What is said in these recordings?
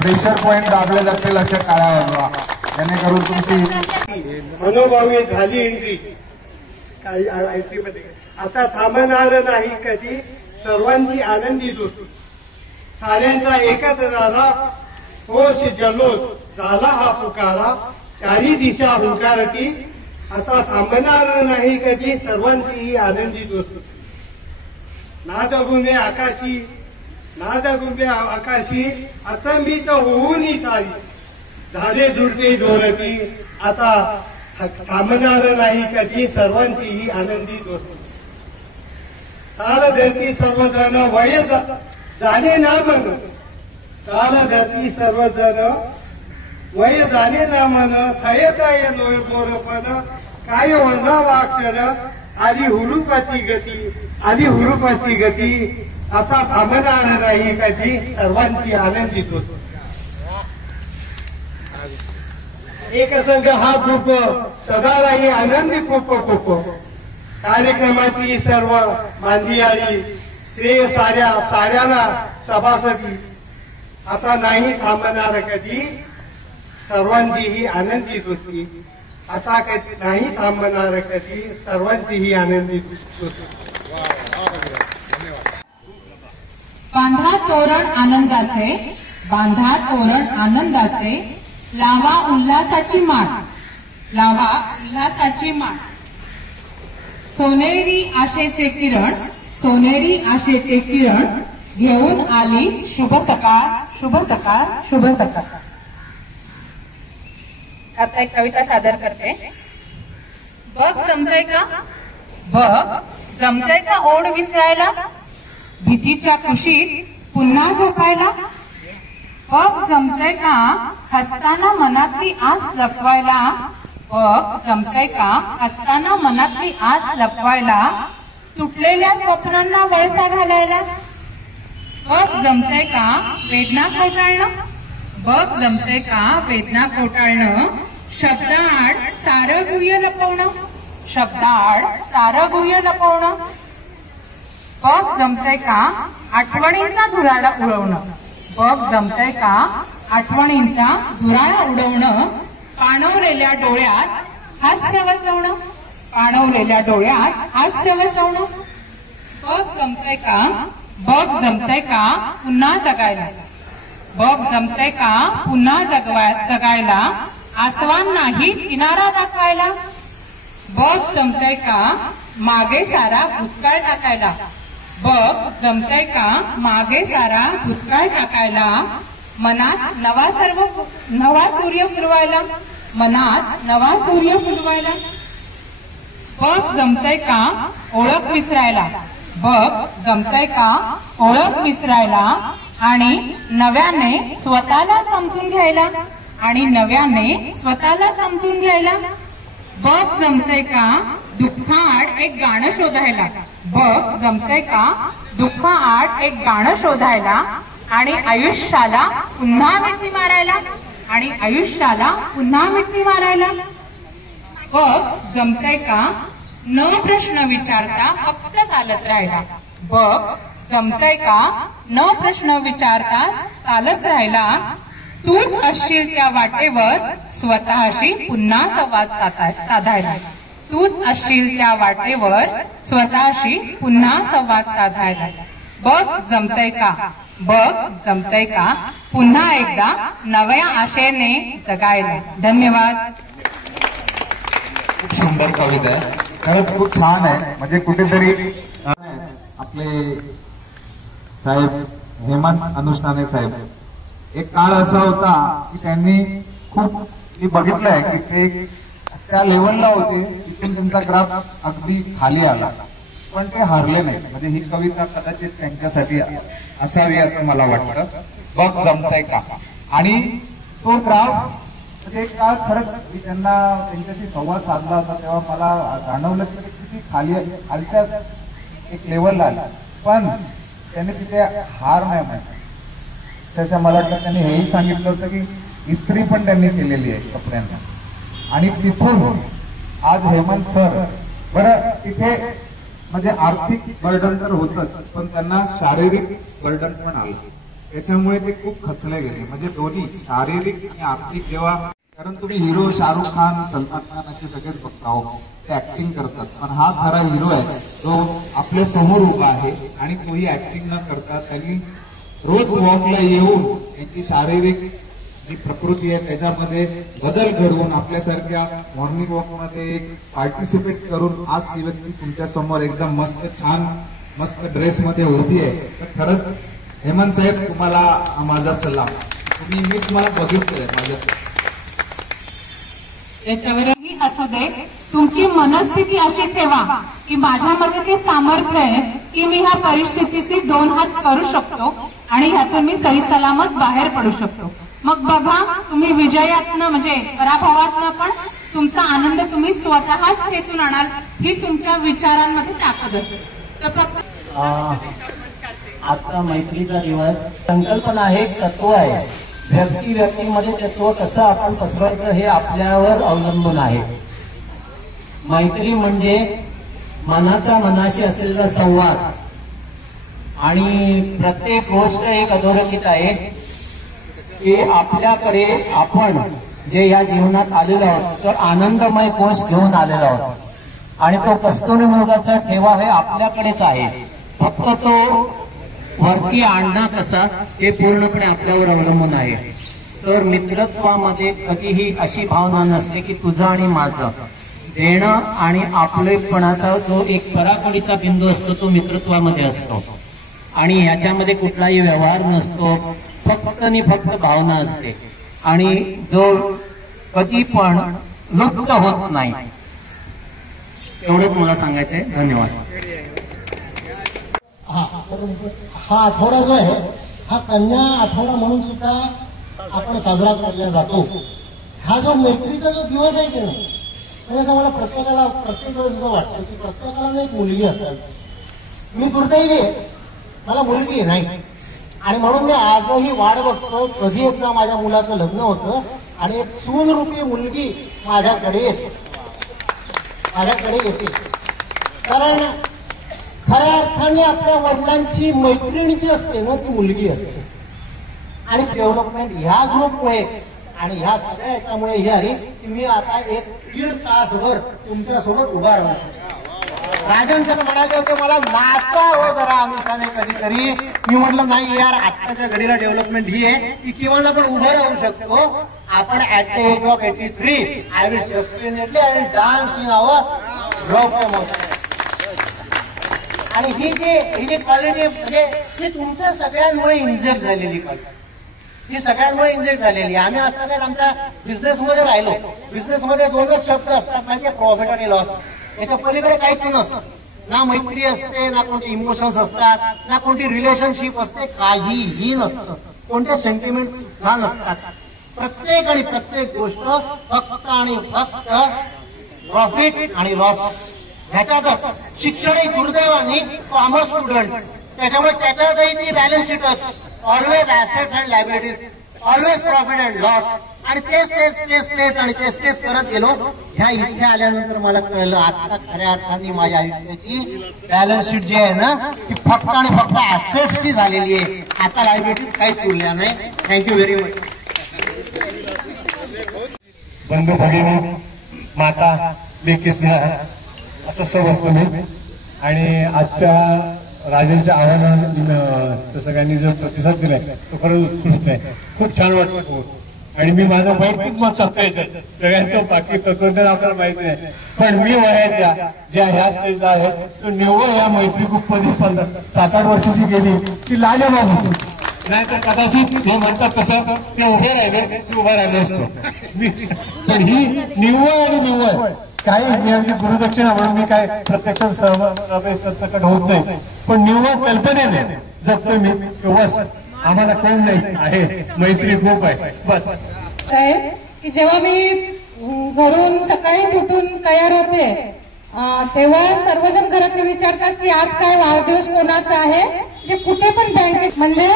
Pressure point दाबले जातील अशा काळ्या वाजवा, जेणेकरून तुमची मनोभावी झाली एंट्री काही मध्ये. आता थांबणार नाही कधी, सर्वांची आनंदी होती. साऱ्यांचा एकच राजा होश जल्लोष झाला हा पुकारा, चारी दिशा हुंकारती. आता थांबणार नाही कधी, सर्वांची आनंदी होती. नाद गुंबे आकाशी, नाद गुंबे आकाशी, अचंबित होऊनी सारी. झाडे झुडपे दोरती, आता थांबणार नाही कधी, सर्वांची ही आनंदी होती. काल धरती सर्वजण वय जाणे ना मन, काल धरती सर्वजण वय जाणे ना मन. थय काय मोरपण, काय वर्णावा अक्षर. आली हुरूपाची गती, आली हुरूपाची गती. आता थांबणार नाही कधी, सर्वांची आनंदित होतो. एक संघ हा ग्रुप सदा राही आनंदी खूप. कार्यक्रमाची सर्व मांदियाळी, श्रेय साऱ्यांना सभासदी. आता नाही थांबणार कधी, सर्वांची ही आनंदित होती. आता नाही थांबणार कधी, सर्वांची ही आनंदित होती. बांधा तोरण आनंदाचे, बांधा तोरण आनंदाचे. लावा उल्हासाची माळ, लावा उल्हासाची माळ. सोनेरी आशेचे किरण, सोनेरी आशेचे किरण. घेऊन आली शुभ सकाळ, शुभ सकाळ, शुभ सकाळ. आता एक कविता सादर करते. बघ जमतय का, बघ जमतय का ओढ विसरायला, भीतीच्या कुशीत पुन्हा झोपायला. बघ जमतय का हसताना मनातली आस लपवायला, बघ जमतय का हसताना मनातली आस लपवायला. तुटलेल्या स्वप्नांना वळसा घालायला. बघ जमतय का वेदना खोटाळणं, बघ जमतय का वेदना खोटाळणं. शब्दाआड सारं गुह्य लपवणं, शब्दाआड सारं गुह्य लपवणं. बघ जमतय का आठवणींचा धुराळा उडवणं, बघ जमतय का आठवणींचा धुराळा उडवणं. पाणवलेल्या डोळ्यात हास्य वसवणं, पाणवलेल्या डोळ्यात हास्य वसवणं. बघ जमतय का, बघ जमतय का पुन्हा जगायला, बघ जमतय का पुन्हा जगायला. आसवान नाही किनारा दाखवायला. बघ जमतय का मागे सारा भूतकाळ टाकायला, बघ जमतय का मागे सारा भूतकाळ टाकायला. मनात नवा सूर्य फुलवायला, मनात नवा सूर्य फुलवायला. बघ जमतय का ओळख विसरायला, बघ जमतय का ओळख विसरायला. आणि नव्याने स्वतःला समजून घ्यायला, आणि नव्याने स्वतःला समजून घ्यायला. बघ जमतय का दुःखाआड एक गाणं शोधायला, बघ जमतय का दुःखाआड एक गाणं शोधायला. आणि आयुष्याला पुन्हा मिठी मारायला, आणि आयुष्याला पुन्हा मिठी मारायला. बघ जमतय का न प्रश्न विचारता फक्त चालत राहायला, बघ जमतय का न प्रश्न विचारता चालत राहायला. तूच असशील त्या वाटेवर स्वतःशी पुन्हा संवाद साधायला, तूच असशील त्या वाटेवर स्वतःशी पुन्हा संवाद साधायला. बघ जमतय का, बघ जमतय का पुन्हा एकदा नव्या आशेने जगायला. धन्यवाद. खूप सुंदर कविता आहे, खरंच खूप छान आहे. म्हणजे कुठेतरी आपले साहेब हेमंत अनुष्ठाने साहेब, एक काळ असा होता की त्यांनी खूप मी बघितलंय की ते त्या लेवलला होते, तिथून त्यांचा ग्राफ अगदी खाली आला, पण ते हारले नाही. म्हणजे ही कविता कदाचित त्यांच्यासाठी असावी असं मला वाटतं. बघ जमतय का. आणि तो ग्राफ एक काळ खरंच मी त्यांच्याशी संवाद साधला होता तेव्हा मला जाणवलं की किती खालच्या एक लेवलला आला, पण त्यांनी तिथे हार नाही माहिती. अक्षरशः मला वाटतं त्यांनी हेही सांगितलं होतं की इस्त्री पण त्यांनी केलेली आहे कपड्यांना. आणि तिथून आज हेमंत सर बरं इथे म्हणजे आर्थिक बर्डन तर होतच, पण त्यांना शारीरिक बर्डन पण आलं. त्याच्यामुळे ते खूप खचले गेले. म्हणजे दोन्ही शारीरिक आणि आर्थिक जेव्हा, कारण तुम्ही हिरो शाहरुख खान, सलमान खान असे सगळेच बघता हो, ते ऍक्टिंग करतात, पण हा खरा हिरो आहे जो आपल्या समोर उभा आहे आणि तोही ऍक्टिंग न करता त्यांनी रोज वॉकला येऊन त्यांची शारीरिक जी प्रकृती आहे त्याच्यामध्ये बदल घडवून आपल्यासारख्या मॉर्निंग वॉकमध्ये पार्टिसिपेट करून आज ती व्यक्ती तुमच्या समोर एकदम मस्त छान मस्त ड्रेसमध्ये उभी आहे. तर खरंच हेमंत साहेब तुम्हाला माझा सल्ला, मी तुम्हाला बघितलंय माझ्या याच्यावरही असू दे, तुमची मनस्थिती अशी ठेवा की माझ्यामध्ये ते सामर्थ्य आहे की मी ह्या परिस्थितीशी 2 हात करू शकतो आणि ह्यातून मी सही सलामत बाहेर पडू शकतो. मग बघा, तुम्ही विजयातनं म्हणजे पराभवातनं पण तुमचा आनंद तुम्ही स्वतःच खेचून आणाल. ही तुमच्या विचारांमध्ये ताकद असते. तर फक्त आजचा मैत्रीचा दिवस संकल्पना आहे, तत्व आहे. व्यक्तीमध्ये तत्व कसं आपण पसरवायचं हे आपल्यावर अवलंबून आहे. मैत्री म्हणजे मनाचा मनाशी असलेला संवाद आणि प्रत्येक गोष्ट एक अधोरेखित आहे की आपल्याकडे आपण जे या जीवनात आलेलो आहोत तर आनंदमय कोश घेऊन आलेलो आहोत आणि तो कस्तुरी मृगाचा ठेवा हे आपल्याकडेच आहे. फक्त तो वरती आणणं कसा हे पूर्णपणे आपल्यावर अवलंबून आहे. तर मित्रत्वामध्ये कधीही अशी भावना नसते की तुझं आणि माझं. देणं आणि आपलेपणाचा जो एक पराकोडीचा बिंदू असतो तो मित्रत्वामध्ये असतो आणि ह्याच्यामध्ये कुठलाही व्यवहार नसतो, फक्त आणि फक्त भावना असते आणि जो कधी पण लुप्त होत नाही. एवढंच मला सांगायचंय. धन्यवाद. हा आठवडा जो आहे हा कन्या आठवडा म्हणून सुद्धा आपण साजरा केला जातो. हा जो मैत्रीचा जो दिवस आहे की नाही, म्हणजे मला प्रत्येक वेळेस असं वाटतं की प्रत्येकाला एक मुलगी असेल. मी दुर्दैवी आहे, मला मुलगी नाही आणि म्हणून मी आजही वाट बघतोय कधी एकदा माझ्या मुलाचं लग्न होतं आणि एक सूनरूपी मुलगी माझ्याकडे येते. कारण खऱ्या अर्थाने आपल्या वडिलांची मैत्रीण जी असते ना ती मुलगी असते आणि डेव्हलपमेंट ह्या ग्रुपमुळे आणि ह्या सगळ्या याच्यामुळे ही आली की मी आता 1-1.5 तासभर तुमच्यासोबत उभा राहू शकतो. राजन सर म्हणायचं होतं मला नाचता हो जरा आम्ही कधीतरी. मी म्हटलं नाही यार, आत्ताच्या घडीला डेव्हलपमेंट ही आहे की किमान आपण उभं राहू शकतो. आपण at the age of 83 I will definitely I will dance in our rock. आणि ही जी क्वालिटी म्हणजे ही तुमच्या सगळ्यांमुळे इंजेक्ट झालेली क्वालिटी, ही सगळ्यांमुळे इंजेक्ट झालेली. आम्ही आता काय आमच्या बिझनेसमध्ये राहिलो. बिझनेसमध्ये 2च शब्द असतात माहितीये, प्रॉफिट आणि लॉस. याच्या पलीकडे काहीच नसतं. ना मैत्री असते, ना कोणते इमोशन्स असतात, ना कोणती रिलेशनशिप असते, काहीही नसतं. कोणते सेंटिमेंट्स सुद्धा नसतात. प्रत्येक गोष्ट फक्त आणि फक्त प्रॉफिट आणि लॉस ह्याच्यातच. शिक्षण एक दुर्दैवाने कॉमर्स स्टुडंट, त्याच्यामुळे त्याच्यातही ती बॅलन्स शीटच. Always assets and liabilities, always profit and loss. आणि तेच करत गेलो. ह्या इथे आल्यानंतर मला कळलं आता खऱ्या अर्थाने माझ्या आयुष्याची बॅलन्स शीट जी आहे ना ती फक्त आणि फक्त ऍसेट्सची झालेली आहे. आता लायबिलिटीज काहीच उरल्या नाही. Thank you very much. बंधू भगिनी, माता, लेकी असं सर्व असतं मी. आणि आजच्या राजांच्या आव्हानाला सगळ्यांनी जो प्रतिसाद दिलाय तो खरंच उत्कृष्ट आहे. खूप छान वाटतं. आणि मी माझं वैयक्तिक मत सांगतो याच्यात. सगळ्यांचं बाकी तत्वज्ञान आपल्याला माहिती नाही, पण मी वयाच्या ज्या ह्या स्टेजला आहे तो निव्वळ या मैत्री ग्रुपमध्ये 7-8 वर्षाची गेली ती लाजवाब होती. नाहीतर कदाचित हे म्हणतात तसं ते उभे राहिले असतो. पण ही निव्वळ काही मी अगदी गुरुदक्षिणा म्हणून मी काय प्रत्यक्षात सहभाग होत नाही, पण निव्वळ कल्पनेने जगतोय मी. बस आम्हाला कोण नाही आहे, मैत्री खूप आहे बस. की जेव्हा मी घरून सकाळीच उठून तयार होते तेव्हा सर्वजण घरातले विचारतात की आज काय वाढदिवस कोणाचा आहे. जे कुठे पण बँकेत म्हणजे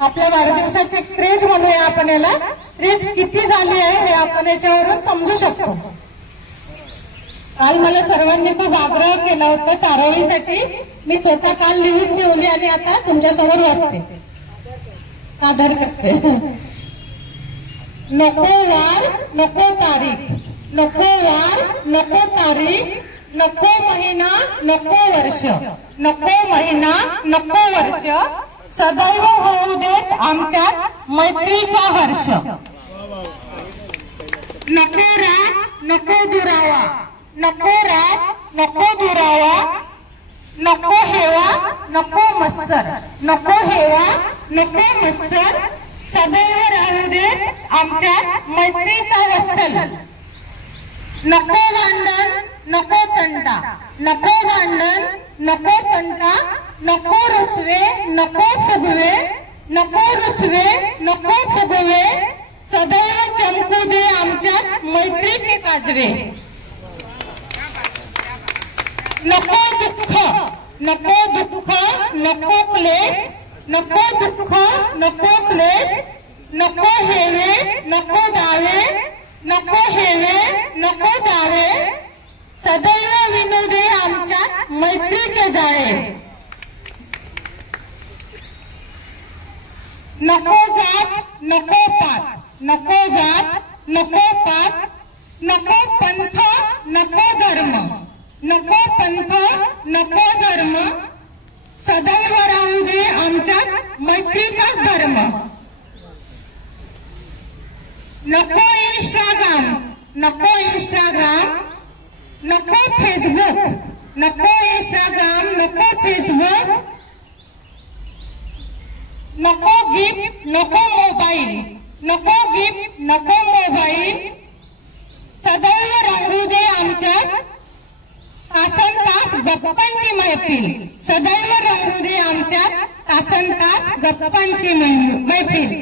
आपल्या वाढदिवसाची क्रेज म्हणूया आपण याला, क्रेज किती झाली आहे हे आपण याच्यावरून समजू शकतो. काल मला सर्वांनी खूप आग्रह केला होता चारोळीसाठी. मी स्वतः काल लिहून ठेवली आणि आता तुमच्यासमोर वाचते, सादर करते. नको वार नको तारीख, नको वार नको तारीख, नको महिना नको वर्ष, नको महिना नको वर्ष, सदैव होऊ देत आमच्यात मैत्रीचा हर्ष. नको राग नको दुरावा, नको राग नको दुरावा, नको हेवा नको मत्सर, नको हेवा नको मत्सर, सदैव राहू देत आमच्यात मैत्रीचा वत्सल. नको भांडण नको तंटा, नको भांडण नको तंटा, नको रुसवे नको फुगवे, नको रुसवे नको फुगवे, सदैव चमकू दे आमच्यात मैत्रीचे काजवे. नको दुःख नको दुःख नको क्लेश, नको दुःख नको क्लेश, नको हेवे नको दावे, नको हेवे नको दावे, सदैव विनू दे आमच्यात मैत्रीचे जाळे. नको जात नको पात, नको जात नको पात, नको पंथ नको धर्म, नको पंथ नको धर्म, सदैव राहू दे आमच्यात मैत्रीचाच धर्म. नको इंस्टाग्राम नको इंस्टाग्राम, नको फेसबुक, नको इंस्टाग्राम नको फेसबुक, नको गिफ्ट नको मोबाईल, नको गिफ्ट नको मोबाईल, सदैव राहू दे आमच्यात तासन तास गप्पांची मैफिल, सदैव राहू दे आमच्यात तासन तास गप्पांची मैफिल.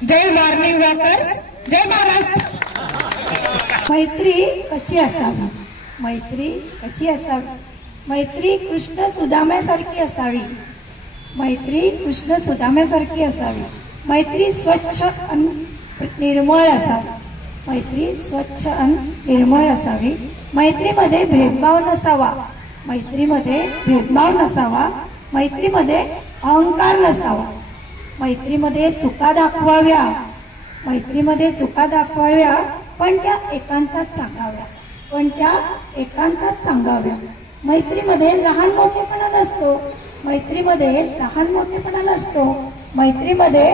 जय मॉर्निंग वॉकर्स, जय महाराष्ट्र. मैत्री कशी असावी, मैत्री कशी असावी, मैत्री कृष्ण सुदाम्यासारखी असावी, मैत्री कृष्ण सुदाम्यासारखी असावी, मैत्री स्वच्छ आणि निर्मळ असावी, मैत्री स्वच्छ आणि निर्मळ असावी, मैत्रीमध्ये भेदभाव नसावा, मैत्रीमध्ये भेदभाव नसावा, मैत्रीमध्ये अहंकार नसावा, मैत्रीमध्ये चुका दाखवाव्या, मैत्रीमध्ये चुका दाखवाव्या, पण त्या एकांतात सांगाव्या, पण त्या एकांतात सांगाव्या. मैत्रीमध्ये लहान मोठेपणा नसतो, मैत्रीमध्ये लहान मोठेपणा नसतो, मैत्रीमध्ये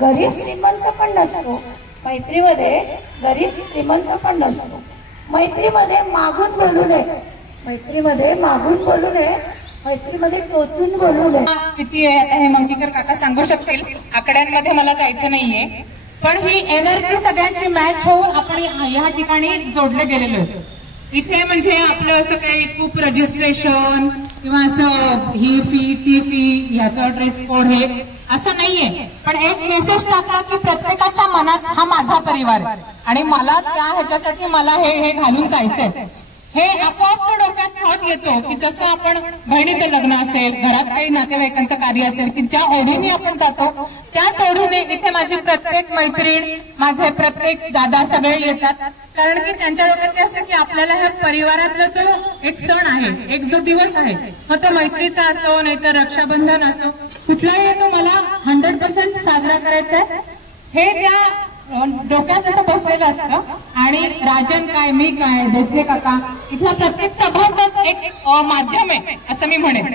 गरीब श्रीमंत पण नसतो, मैत्रीमध्ये गरीब श्रीमंत पण नसतो, मैत्रीमध्ये मागून बोलू नये, मैत्रीमध्ये मागून बोलू नये, मैत्रीमध्ये टोचून बोलू नये. किती आहे आता हे मंकीकर काका सांगू शकतील, आकड्यांमध्ये मला जायचं नाहीये, पण ही एनर्जी सगळ्यांची मॅच होऊन आपण या ठिकाणी जोडले गेलेलो आहे. इथे म्हणजे आपलं असं काही खूप रजिस्ट्रेशन किंवा असं ही फी ती फी ह्याचा ड्रेस कोड हे असं नाहीये, पण एक मेसेज टाकला की प्रत्येकाच्या मनात हा माझा परिवार आहे आणि मला त्या ह्याच्यासाठी मला हे घालून जायचंय. हे आपोआप तो डोक्यात थॉट येतो की जसं आपण बहिणीचं लग्न असेल, घरात काही नातेवाईकांचं कार्य असेल की ज्या ओढीने आपण जातो त्याच ओढीने इथे माझी प्रत्येक मैत्रीण, माझे प्रत्येक दादा सगळे येतात, कारण की त्यांच्या डोक्यात ते असं की आपल्याला ह्या परिवारातला जो एक सण आहे, एक जो दिवस आहे, मग तो मैत्रीचा असो नाहीतर रक्षाबंधन असो, कुठलाही तो मला 100% साजरा करायचा आहे, हे त्या डोक्यात असं बसलेलं असतं. आणि राजन काय, मी काय, भोसले काका, इथला प्रत्येक सभासद एक माध्यम आहे असं मी म्हणेन.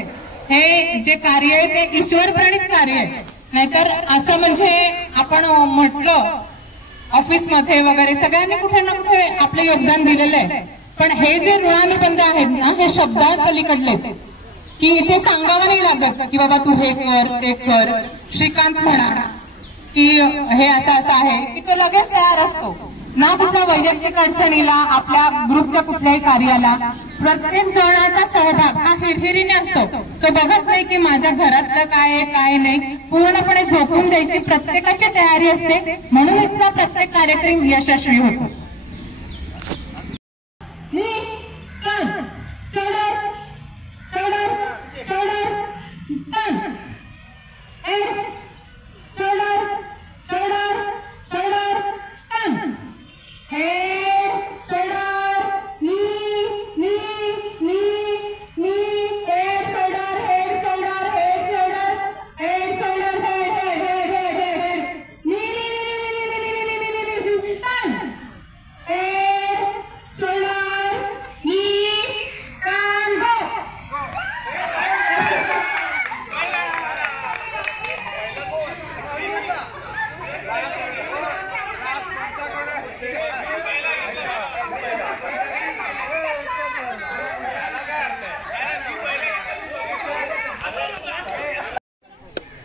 हे जे कार्य आहे ते ईश्वर प्रणित कार्य आहे, नाहीतर असं म्हणजे आपण म्हटलं ऑफिसमध्ये वगैरे सगळ्यांनी कुठे ना कुठे आपलं योगदान दिलेलं आहे, पण हे जे ऋणानुबंध आहेत ना, हे शब्दांपलीकडले, की इथे सांगावं नाही लागत की बाबा तू हे कर ते कर. श्रीकांत म्हणा की हे असं असं आहे की तो लगेच तयार असतो ना, कुठल्या वैयक्तिक अडचणीला, आपल्या ग्रुपच्या कुठल्याही कार्याला. प्रत्येक जणाचा सहभाग हा हिरहिरीने असतो, तो बघत नाही की माझ्या घरातलं काय आहे काय नाही, पूर्णपणे झोपून द्यायची प्रत्येकाची तयारी असते, म्हणून इथला प्रत्येक कार्यक्रम यशस्वी होतो.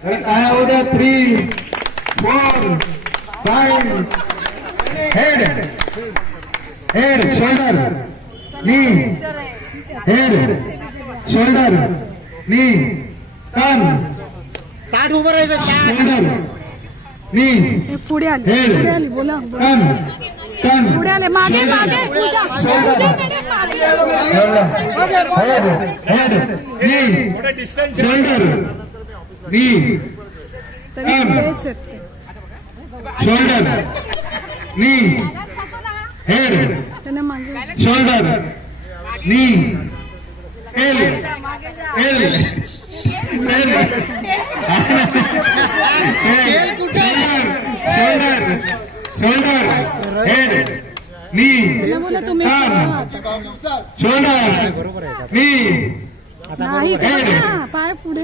अरे काय होऊ द्या 3 4 5 हेड शोल्डर नी हेड शोल्डर नी टर्न ताट उभं राहायचं शोल्डर नी पुढे आली हेड पुढे आली बोला टर्न टर्न पुढे आले मागे मागे पूजा हेड नी शोल्डर नी तरी पुढेच आहेत ते. शोल्डर नी हेड त्यांना मागे शोल्डर नी L L shoulder shoulder head नी त्यांना बोला तुम्ही टर्न शोल्डर नी नाही ते बघा, पाय पुढे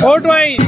Outwise.